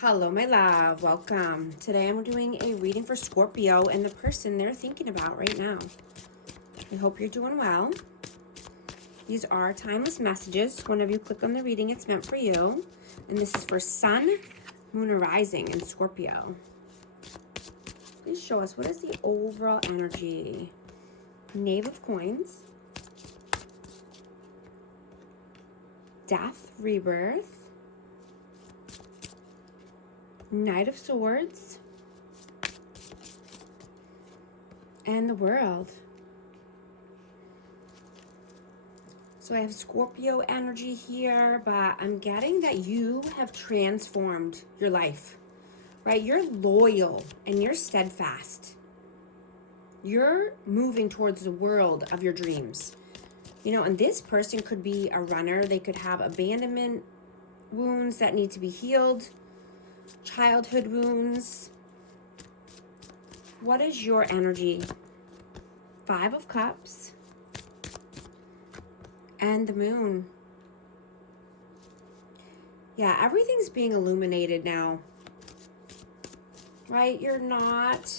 Hello, my love. Welcome. Today I'm doing a reading for Scorpio and the person they're thinking about right now. I hope you're doing well. These are timeless messages. Whenever you click on the reading, it's meant for you. And this is for Sun, Moon, or Rising in Scorpio. Please show us, what is the overall energy? Knave of Coins. Death, Rebirth. Knight of Swords, and the World. So I have Scorpio energy here, but I'm getting that you have transformed your life, right? You're loyal and you're steadfast. You're moving towards the world of your dreams. You know, and this person could be a runner. They could have abandonment wounds that need to be healed. Childhood wounds. What is your energy? Five of Cups and the Moon. Yeah, everything's being illuminated now, right? You're not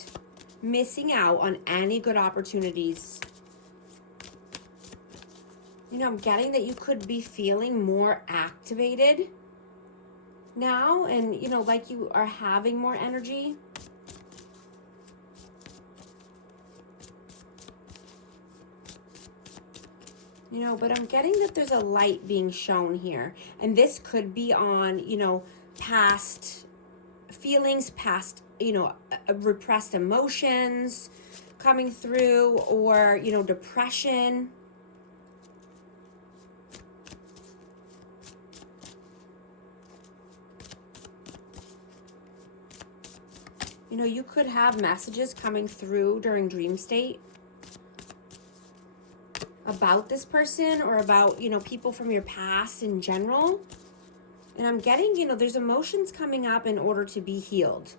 missing out on any good opportunities. You know, I'm getting that you could be feeling more activated now, and you know, like you are having more energy. You know, but I'm getting that there's a light being shown here, and this could be on, you know, past feelings, past, you know, repressed emotions coming through, or you know, depression. You know, you could have messages coming through during dream state about this person, or about, you know, people from your past in general. And I'm getting, you know, there's emotions coming up in order to be healed.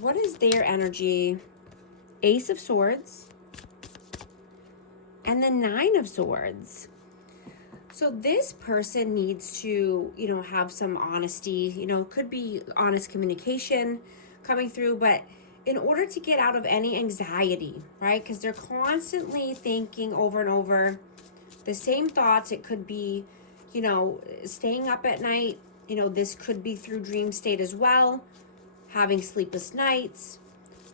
What is their energy? Ace of Swords and the Nine of Swords. So this person needs to, you know, have some honesty, you know, could be honest communication coming through, but in order to get out of any anxiety, right? Because they're constantly thinking over and over the same thoughts. It could be, you know, staying up at night. You know, this could be through dream state as well, having sleepless nights.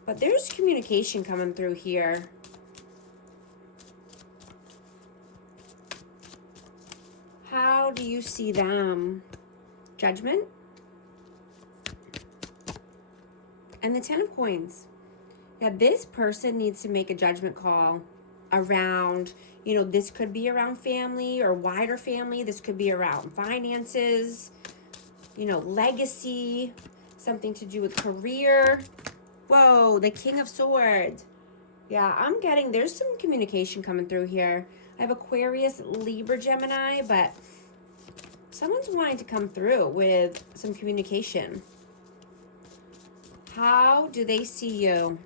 But there's communication coming through here. How do you see them? Judgment. And the Ten of Coins. Yeah, this person needs to make a judgment call around, you know, this could be around family or wider family. This could be around finances, you know, legacy, something to do with career. Whoa, the King of Swords. Yeah, I'm getting, there's some communication coming through here. I have Aquarius, Libra, Gemini, but someone's wanting to come through with some communication. How do they see you?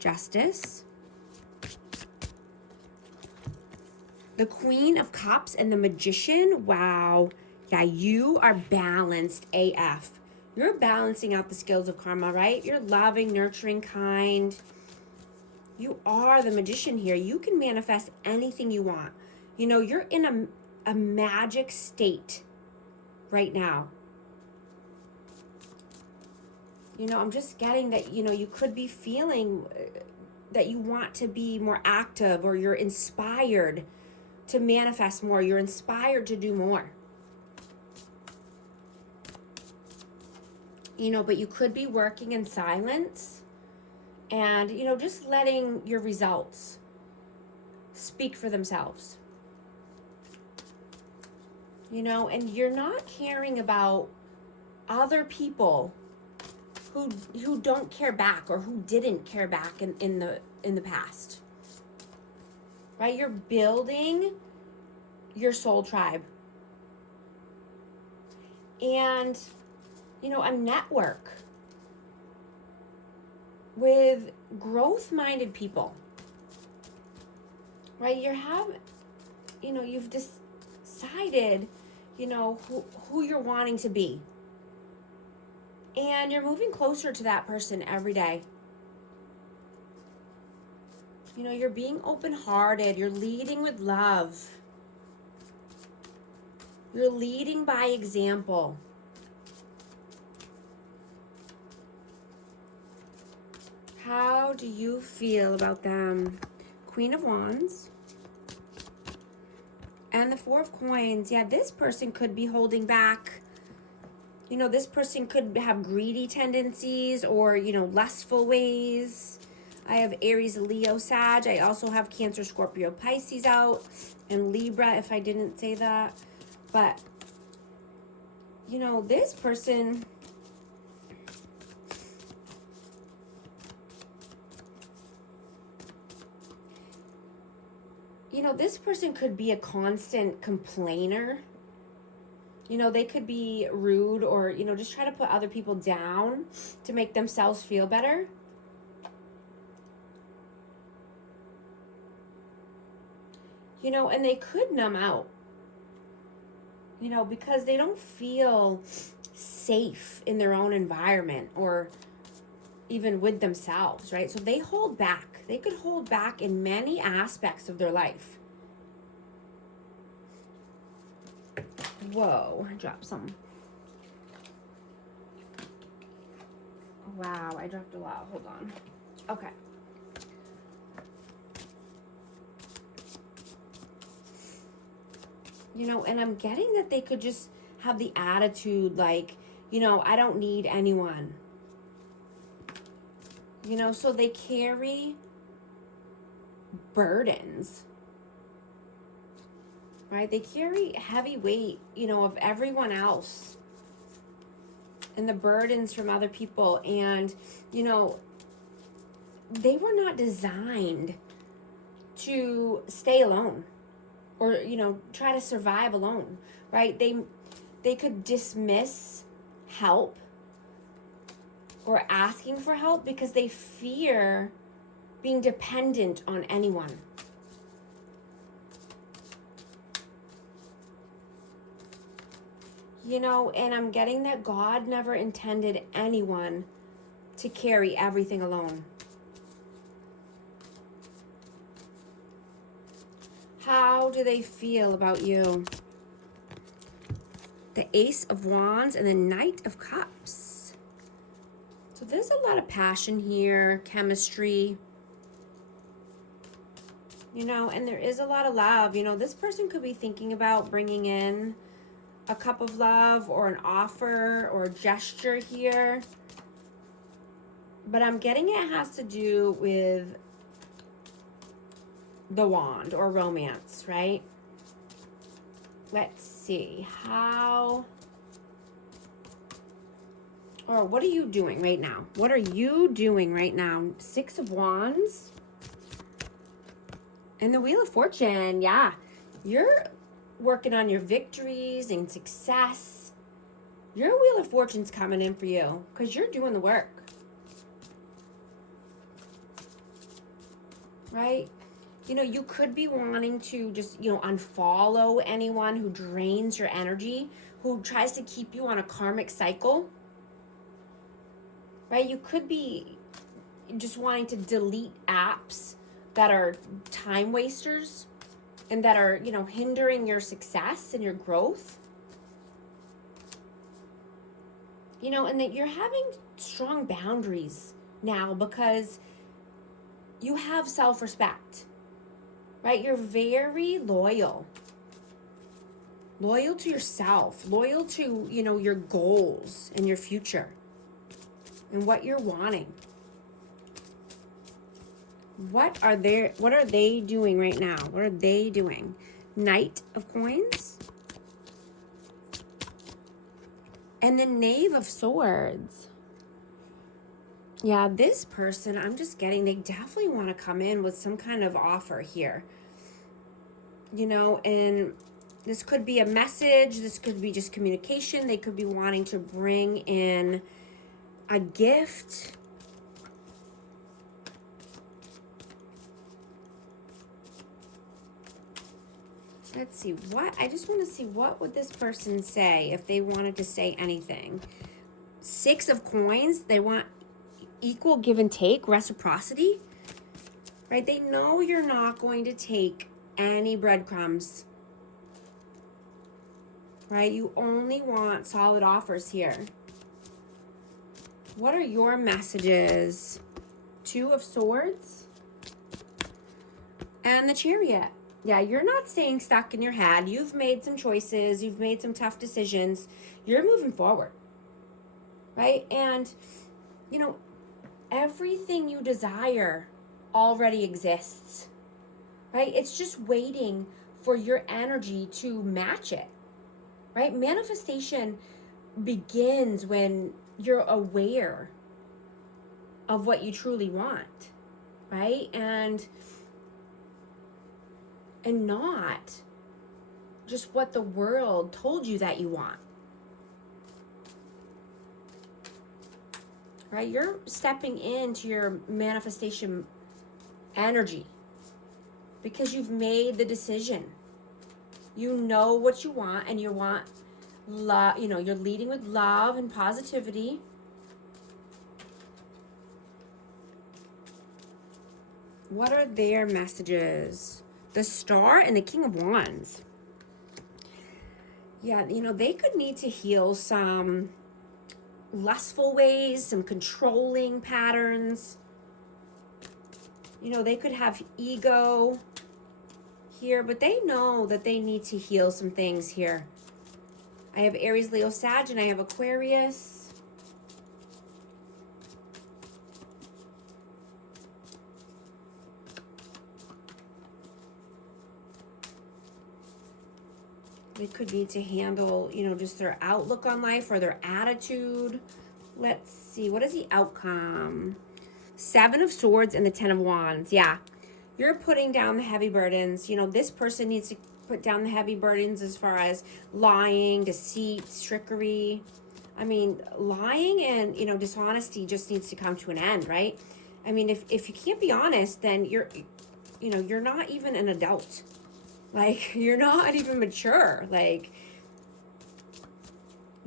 Justice. The Queen of Cups and the Magician. Wow. Yeah, you are balanced AF. You're balancing out the scales of karma, right? You're loving, nurturing, kind. You are the Magician here. You can manifest anything you want. You know, you're in a magic state right now. You know, I'm just getting that, you know, you could be feeling that you want to be more active, or you're inspired to manifest more. You're inspired to do more. You know, but you could be working in silence and, you know, just letting your results speak for themselves. You know, and you're not caring about other people who don't care back, or who didn't care back in the past. Right? You're building your soul tribe. And, you know, a network with growth-minded people. Right? You've decided, you know, who you're wanting to be. And you're moving closer to that person every day. You know, you're being open-hearted. You're leading with love. You're leading by example. How do you feel about them? Queen of Wands. And the Four of Coins. Yeah, this person could be holding back. You know, this person could have greedy tendencies or, you know, lustful ways. I have Aries, Leo, Sag. I also have Cancer, Scorpio, Pisces out. And Libra, if I didn't say that. But, you know, this person... You know, this person could be a constant complainer. You know, they could be rude or, you know, just try to put other people down to make themselves feel better. You know, and they could numb out. You know, because they don't feel safe in their own environment or even with themselves, right? So they hold back. They could hold back in many aspects of their life. Whoa, I dropped some. Wow, I dropped a lot. Hold on. Okay. You know, and I'm getting that they could just have the attitude like, you know, I don't need anyone. You know, so they carry burdens, right? They carry heavy weight, you know, of everyone else and the burdens from other people. And, you know, they were not designed to stay alone or, you know, try to survive alone, right? They could dismiss help or asking for help because they fear being dependent on anyone. You know, and I'm getting that God never intended anyone to carry everything alone. How do they feel about you? The Ace of Wands and the Knight of Cups. So there's a lot of passion here, chemistry. You know, and there is a lot of love. You know, this person could be thinking about bringing in a cup of love or an offer or a gesture here. But I'm getting it has to do with the wand or romance, right? Let's see. How... Or what are you doing right now? What are you doing right now? Six of Wands. And the Wheel of Fortune. Yeah. You're working on your victories and success. Your Wheel of Fortune's coming in for you because you're doing the work. Right? You know, you could be wanting to just, you know, unfollow anyone who drains your energy, who tries to keep you on a karmic cycle. Right? You could be just wanting to delete apps that are time wasters and that are, you know, hindering your success and your growth. You know, and that you're having strong boundaries now because you have self-respect, right? You're very loyal. Loyal to yourself, loyal to, you know, your goals and your future and what you're wanting. What are they doing right now? What are they doing? Knight of Coins. And the Knave of Swords. Yeah, this person, I'm just getting, they definitely want to come in with some kind of offer here. You know, and this could be a message. This could be just communication. They could be wanting to bring in a gift. Let's see, I just want to see what would this person say if they wanted to say anything. 6 of Coins, they want equal give and take, reciprocity, right? They know you're not going to take any breadcrumbs, right? You only want solid offers here. What are your messages? 2 of Swords and the Chariot. Yeah, you're not staying stuck in your head. You've made some choices. You've made some tough decisions. You're moving forward, right? And, you know, everything you desire already exists, right? It's just waiting for your energy to match it, right? Manifestation begins when you're aware of what you truly want, right? And not just what the world told you that you want, right? You're stepping into your manifestation energy because you've made the decision. You know what you want, and you want love. You know, you're leading with love and positivity. What are their messages? The Star and the King of Wands. Yeah, you know, they could need to heal some lustful ways, some controlling patterns. You know, they could have ego here, but they know that they need to heal some things here. I have Aries, Leo, Sag, and I have Aquarius. They could need to handle, you know, just their outlook on life or their attitude. Let's see, what is the outcome? 7 of Swords and the 10 of Wands. Yeah, you're putting down the heavy burdens. You know, this person needs to put down the heavy burdens as far as lying, deceit, trickery. I mean, lying and, you know, dishonesty just needs to come to an end, right? I mean, if you can't be honest, then you're not even an adult. Like, you're not even mature. Like,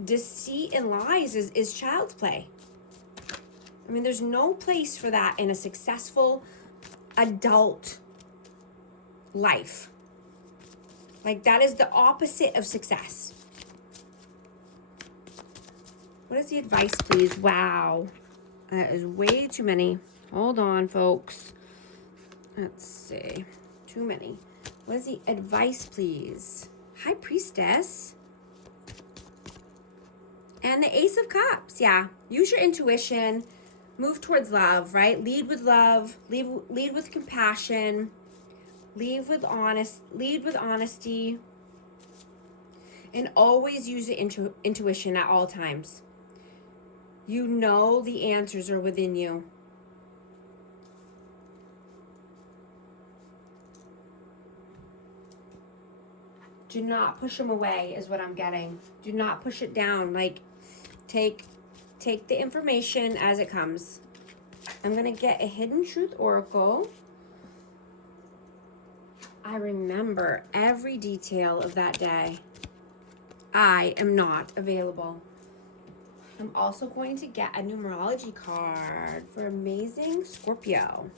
deceit and lies is child's play. I mean, there's no place for that in a successful adult life. Like, that is the opposite of success. What is the advice, please? Wow. That is way too many. Hold on, folks. Let's see. Too many. What is the advice, please? High Priestess. And the Ace of Cups. Yeah. Use your intuition. Move towards love, right? Lead with love. Lead with compassion. Lead with honesty. And always use your intuition at all times. You know the answers are within you. Do not push them away is what I'm getting. Do not push it down. Like, take the information as it comes. I'm going to get a Hidden Truth Oracle. I remember every detail of that day. I am not available. I'm also going to get a numerology card for amazing Scorpio.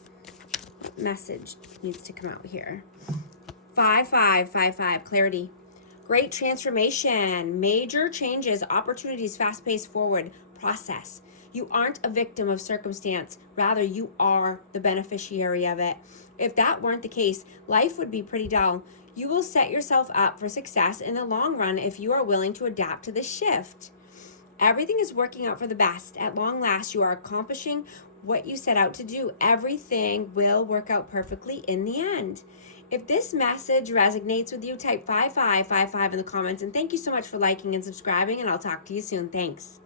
What message needs to come out here? 5555, clarity. Great transformation, major changes, opportunities, fast-paced forward process. You aren't a victim of circumstance. Rather, you are the beneficiary of it. If that weren't the case, life would be pretty dull. You will set yourself up for success in the long run if you are willing to adapt to this shift. Everything is working out for the best. At long last, you are accomplishing what you set out to do. Everything will work out perfectly in the end. If this message resonates with you, type 5555 in the comments. And thank you so much for liking and subscribing, and I'll talk to you soon. Thanks.